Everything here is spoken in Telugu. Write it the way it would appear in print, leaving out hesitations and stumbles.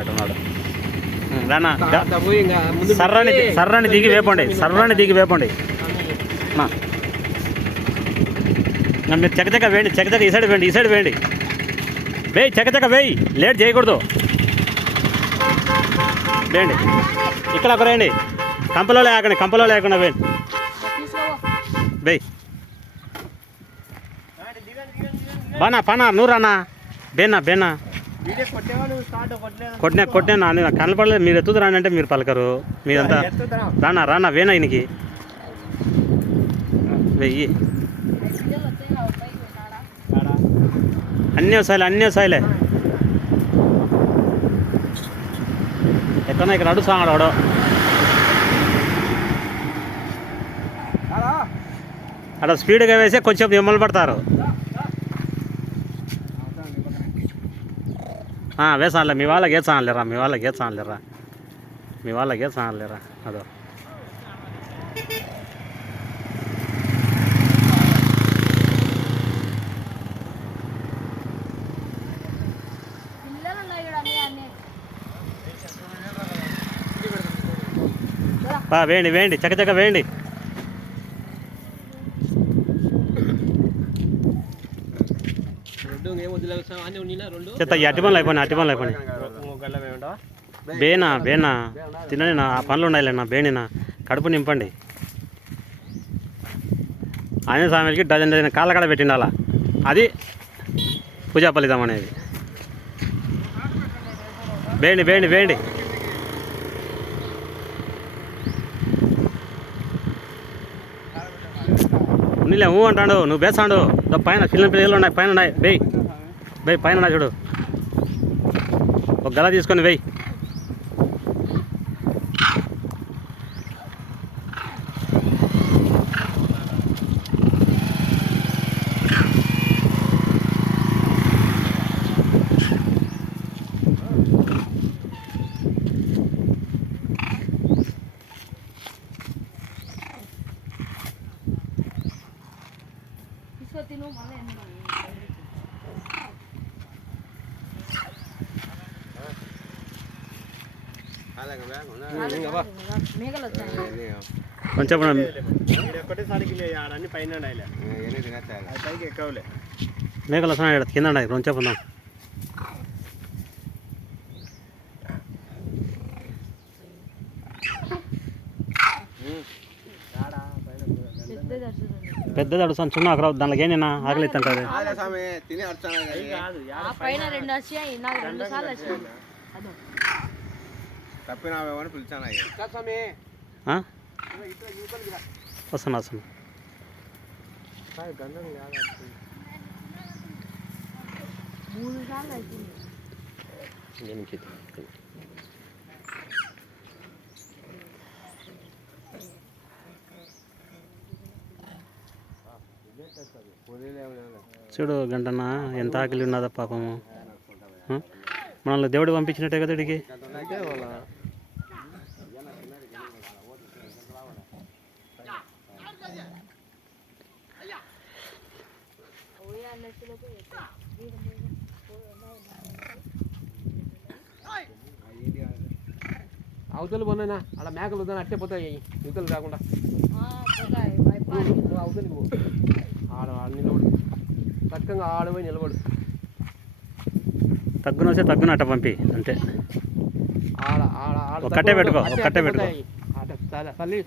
అటున్నాడు రానా సర్రాన్ని దిగి వేపండి మీరు చెక్కచెక్క వేయండి చెక్కచెక్క ఈ సైడ్ వేయండి వేయి చెక్కచెక్క వేయి లేట్ చేయకూడదు వేయండి ఇక్కడ ఒక వేయండి కంపలో లేకుండా వేయండి వేయి పనా నువ్వు రానా బేనా కొట్టినా కనపడలేదు మీరు ఎత్తుదు రాని అంటే మీరు పలకరు మీరంతా రానా వేనా ఈయనకి వెయ్యి అన్నీ వస్తాయిలే ఎక్కడన్నా ఇక్కడ అడుగు సాంగడు వాడు అక్కడ స్పీడ్గా వేస్తే కొంచెం ఎమ్మలు పడతారు వేసానులే మీ వాళ్ళకి ఏసానులేరా అదో వేయండి చక్కచక్క వేయండి చెత్త అటిపనులు అయిపోయినాయి బేనా తినని నా ఆ పనులు ఉండాలి నా బేనినా కడుపు నింపండి ఆంజనేయ స్వామికి డజన్ కాళ్ళ కాడ పెట్టిండాలా అది పూజా ఫలితం అనేది వేయండి ఉన్నిలే అంటాడు నువ్వు బేసాడు పైన పిల్లలు ఉన్నాయి పైన ఉన్నాయి వేయి పైన ఉన్నాయి చూడు ఒక గల తీసుకొని వేయి కొంచెం మేకలు వస్తున్నాయి కింద కొంచెం ఉందాం పెద్దది అడుస్తాను చిన్న అక్కడ దానికి ఏమైనా ఆకలి ఇస్తుంటుంది వస్తున్నా చూడు గంటన్నా ఎంత ఆకలి ఉన్నదా పాపము మనల్ని దేవుడు పంపించినట్టే కదా ఇడికి అవతలు పోయినా అలా మేకలు వద్దని అట్టే పోతాయి యువతలు కాకుండా అవతలికి పో ఆడ నిలబడు చక్కగా ఆడపోయి నిలబడు తగ్గున అట్ట పంపి అంతే ఆడ కట్టే పెట్టుకో తల్లి